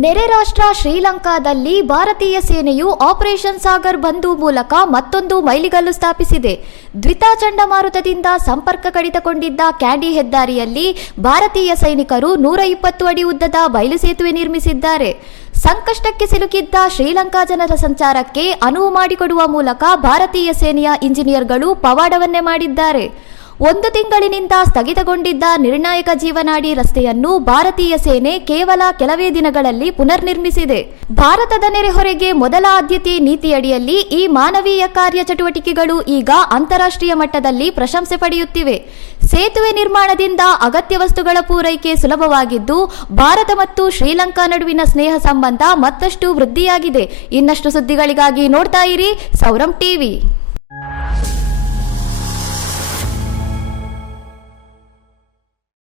ನೆರೆ ರಾಷ್ಟ್ರ ಶ್ರೀಲಂಕಾದಲ್ಲಿ ಭಾರತೀಯ ಸೇನೆಯು ಆಪರೇಷನ್ ಸಾಗರ್ ಬಂದು ಮೂಲಕ ಮತ್ತೊಂದು ಮೈಲಿಗಲ್ಲು ಸ್ಥಾಪಿಸಿದೆ. ದ್ವಿತಾ ಚಂಡಮಾರುತದಿಂದ ಸಂಪರ್ಕ ಕಡಿತಗೊಂಡಿದ್ದ ಕ್ಯಾಂಡಿ ಹೆದ್ದಾರಿಯಲ್ಲಿ ಭಾರತೀಯ ಸೈನಿಕರು ನೂರ ಇಪ್ಪತ್ತು ಅಡಿ ಉದ್ದದ ಬಯಲು ಸೇತುವೆ ನಿರ್ಮಿಸಿದ್ದಾರೆ. ಸಂಕಷ್ಟಕ್ಕೆ ಸಿಲುಕಿದ್ದ ಶ್ರೀಲಂಕಾ ಜನರ ಸಂಚಾರಕ್ಕೆ ಅನುವು ಮಾಡಿಕೊಡುವ ಮೂಲಕ ಭಾರತೀಯ ಸೇನೆಯ ಇಂಜಿನಿಯರ್ಗಳು ಪವಾಡವನ್ನೇ ಮಾಡಿದ್ದಾರೆ. ಒಂದು ತಿಂಗಳಿನಿಂದ ಸ್ಥಗಿತಗೊಂಡಿದ್ದ ನಿರ್ಣಾಯಕ ಜೀವನಾಡಿ ರಸ್ತೆಯನ್ನು ಭಾರತೀಯ ಸೇನೆ ಕೇವಲ ಕೆಲವೇ ದಿನಗಳಲ್ಲಿ ಪುನರ್ನಿರ್ಮಿಸಿದೆ. ಭಾರತದ ನೆರೆಹೊರೆಗೆ ಮೊದಲ ಆದ್ಯತೆ ನೀತಿಯಡಿಯಲ್ಲಿ ಈ ಮಾನವೀಯ ಕಾರ್ಯ ಚಟುವಟಿಕೆಗಳು ಈಗ ಅಂತಾರಾಷ್ಟ್ರೀಯ ಮಟ್ಟದಲ್ಲಿ ಪ್ರಶಂಸೆ ಪಡೆಯುತ್ತಿವೆ. ಸೇತುವೆ ನಿರ್ಮಾಣದಿಂದ ಅಗತ್ಯ ವಸ್ತುಗಳ ಪೂರೈಕೆ ಸುಲಭವಾಗಿದ್ದು, ಭಾರತ ಮತ್ತು ಶ್ರೀಲಂಕಾ ನಡುವಿನ ಸ್ನೇಹ ಸಂಬಂಧ ಮತ್ತಷ್ಟು ವೃದ್ಧಿಯಾಗಿದೆ. ಇನ್ನಷ್ಟು ಸುದ್ದಿಗಳಿಗಾಗಿ ನೋಡ್ತಾ ಇರಿ ಸೌರಂ ಟಿವಿ.